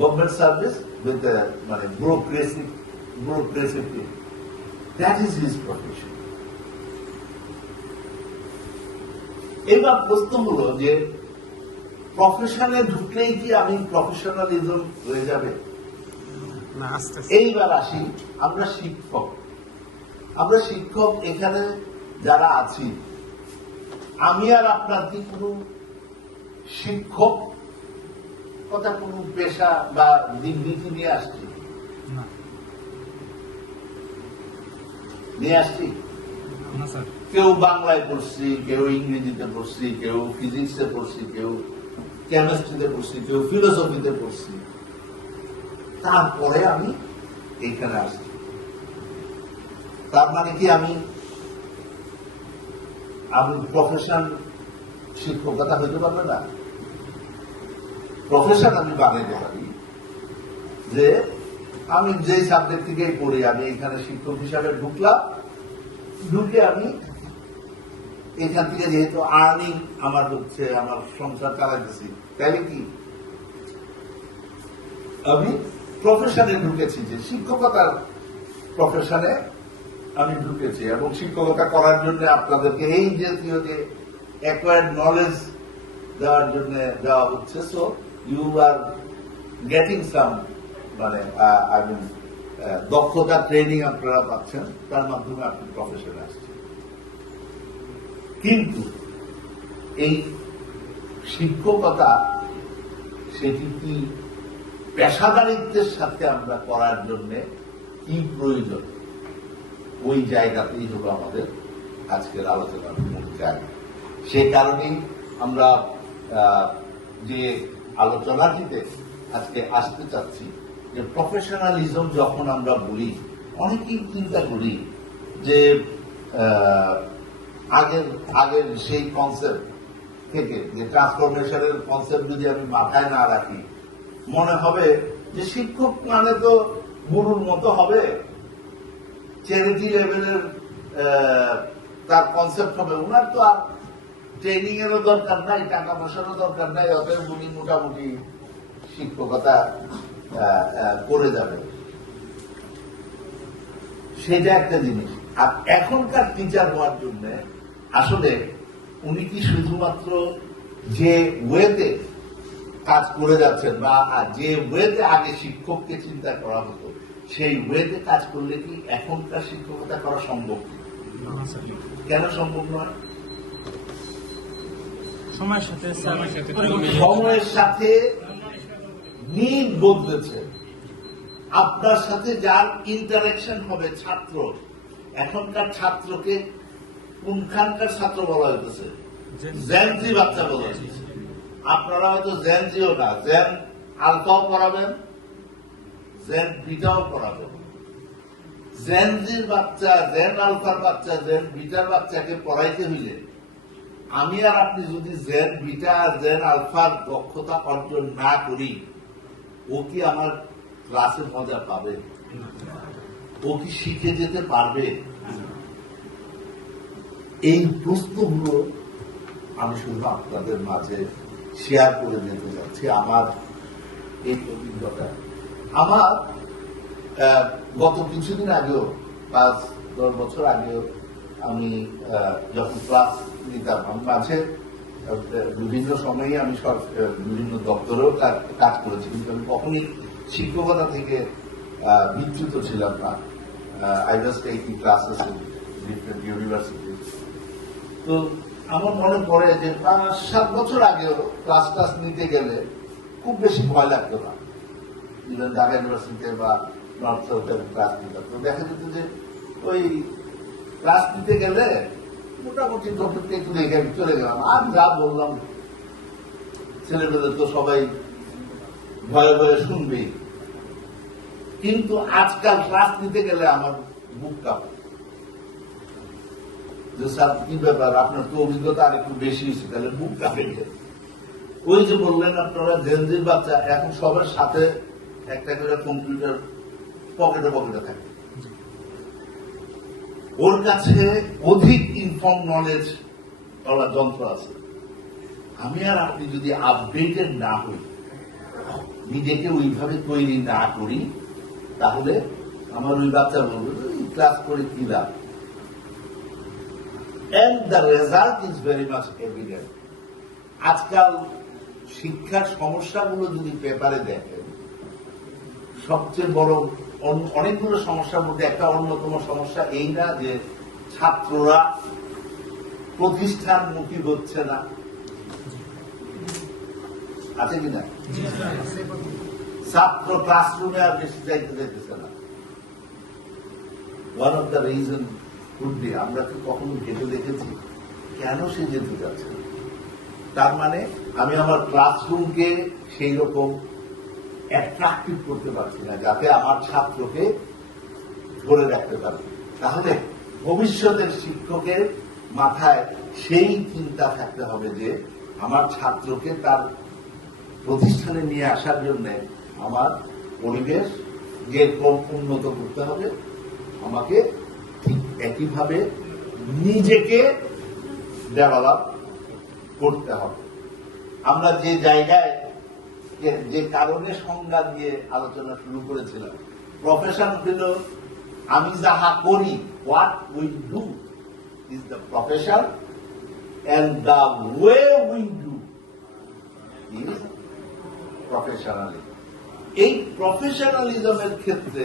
government service with the bureaucracy. That is his profession. এবার প্রশ্ন হলো যে প্রফেশনে ঢুকলেই কি আমি প্রফেশনালিজম হয়ে যাবে? এইবার আসি, আমরা শিক্ষক এখানে যারা আছি, আমি আর আপনার কি কোনো শিক্ষক কথা কোন পেশা বা দিকনীতি নিয়ে আসছি? কেউ বাংলায় পড়ছি, কেউ ইংরেজিতে পড়ছি, কেউ ফিজিক্সে পড়ছি, কেউ কেমিস্ট্রিতে পড়ছি, কেউ ফিলোসফিতে পড়ছি, তারপরে আমি এইখানে আসছি। তার মানে কি আমি প্রফেশন শিক্ষকতা হইতে পারবে না? প্রফেশন আমি বানাইতে পারি যে আমি যে সাবজেক্ট থেকে পড়ি, আমি এখানে শিক্ষক হিসাবে ঢুকে আমি এখান থেকে যেহেতু আর্নিং আমার হচ্ছে, আমার সংসার চালাইতেছি, তাইলে কি আমি প্রফেশনে ঢুকেছি, যে শিক্ষকতার প্রফেশনে আমি ঢুকেছি, এবং শিক্ষকতা করার জন্য আপনাদেরকে এই জাতীয় যে অ্যাকোয়ার্ড নলেজ দেওয়ার জন্য দেওয়া হচ্ছে। So you are getting some দক্ষতা ট্রেনিং আপনারা পাচ্ছেন, তার মাধ্যমে আপনি প্রফেশনে আসছেন। কিন্তু এই শিক্ষকতা সেটি কি পেশাদারিত্বের সাথে আমরা করার জন্য কি প্রয়োজন, ওই জায়গাতেই হলো আমাদের আজকের আলোচনার মূল জায়গা। সে কারণেই আমরা যে আলোচনাটিতে আজকে আসতে চাচ্ছি, যে প্রফেশনালিজম যখন আমরা বলি, অনেকেই চিন্তা করি যে আগের সেই কনসেপ্ট থেকে, যে ট্রান্সফরমেশনের কনসেপ্ট যদি আমি মাথায় না রাখি, মনে হবে যে শিক্ষক মানে তো গুরুর মতো হবে, চ্যারিটি লেভেলের তার কনসেপ্ট হবে, ওনার তো আর ট্রেনিং এরও দরকার নাই, টাকা পয়সারও দরকার নাই, অতএব উনি মোটামুটি শিক্ষকতা করে যাবে। সেটা একটা জিনিস। আর এখনকার টিচার হওয়ার জন্য আসলে উনি কি শুধুমাত্র যে ওয়েতে কাজ করে যাচ্ছেন, বা যে ওয়েতে আগে শিক্ষককে চিন্তা করা হতো, সেই ওয়েতে কাজ করলে কি এখনকার শিক্ষকতা করা সম্ভব? কেন সম্ভব নয়? সময়ের সাথে নিড বদলেছে। আপনার সাথে যার ইন্টারাকশন হবে ছাত্র, এখনকার ছাত্রকে কোনখানকার ছাত্র বলা হইতেছে? জেনজি বাচ্চা বলা হইতেছে। আপনারা হয়তো জেনজিও না, জেন আলফাও পড়াবেন, জেন বিটাও পড়াবেন। জেনজির বাচ্চা, জেন আলফার বাচ্চা, জেন বিটার বাচ্চাকে পড়াইতে হইলে আমি আর আপনি যদি জেন বিটা আর জেন আলফার দক্ষতা অর্জন না করি, ও কি আমার ক্লাসে মজা পাবে? ও কি শিখে যেতে পারবে? এই প্রশ্নগুলো আমি শুধু আপনাদের মাঝে শেয়ার করে দিতে যাচ্ছি। আমার এই অভিজ্ঞতা, আমার গত কিছুদিন আগেও, 5-10 বছর আগেও আমি যখন ক্লাস নিতাম, আমি মাঝে বিভিন্ন সময়ে আমি বিভিন্ন দপ্তরেও কাজ করেছি, কিন্তু আমি কখনই শিক্ষকতা থেকে বিচ্যুত ছিলাম না। I was taking classes in different university. তো আমার মনে পড়ে যে 5-7 বছর আগেও ক্লাস নিতে গেলে খুব বেশি ভয় লাগতো না, ইভেন ঢাকা ইউনিভার্সিটিতে বা নর্থ সাউথের ক্লাস নিতাম। তো দেখা যেত যে ওই ক্লাস নিতে গেলে মোটামুটি টপিকটা একটু দেখে আমি চলে গেলাম, আর যা বললাম ছেলেমেয়েদের তো সবাই ভয়ে ভয়ে শুনবেই। কিন্তু আজকাল ক্লাস নিতে গেলে আমার বুক কাঁপে, যে স্যার কি ব্যাপার, আপনার তো অভিজ্ঞতা আর একটু বেশি হয়েছে, তাহলে বুক কাঁপে। ওই যে বললেন আপনারা জেনজির বাচ্চা, এখন সবার সাথে একটা করে কম্পিউটার পকেটে থাকে, ওর কাছে অধিক ইনফর্ম নলেজ যন্ত্র আছে। আমি আর আপনি যদি আপডেটেড না হই, নিজেকে ওইভাবে তৈরি না করি, তাহলে আমার ওই বাচ্চা বলবে ক্লাস করে কি লাভ। And the result is very much evident. আজকাল শিক্ষার সমস্যাগুলো যদি পেপারে দেখেন, সবচেয়ে বড় অনেকগুলো সমস্যার মধ্যে একটা অন্যতম সমস্যা এই না যে ছাত্ররা প্রতিষ্ঠানমুখী হচ্ছে না, আছে কিনা? ছাত্র ক্লাসরুমে আর বেশি যাইতেছে না। One of the reason could be, আমরা কি কখনো ভেবে দেখেছি কেন সে যেতে যাচ্ছে না? তার মানে আমি আমার ক্লাসরুমকে সেই রকম অ্যাট্রাক্টিভ করতে পারছি না যাতে আমার ছাত্রকে ধরে রাখতে পারে। তাহলে ভবিষ্যতের শিক্ষকের মাথায় সেই চিন্তা থাকতে হবে যে আমার ছাত্রকে তার প্রতিষ্ঠানে নিয়ে আসার জন্য আমার পরিবেশ যে কম উন্নত করতে হবে, আমাকে ঠিক একইভাবে নিজেকে ডেভেলপ করতে হবে। আমরা যে জায়গায় যে কারণে সংজ্ঞা দিয়ে আলোচনা শুরু করেছিলাম, প্রফেশন হল আমি যাহা করি, what we do is the profession, and the way we do is professionalism. এই প্রফেশনালিজমের ক্ষেত্রে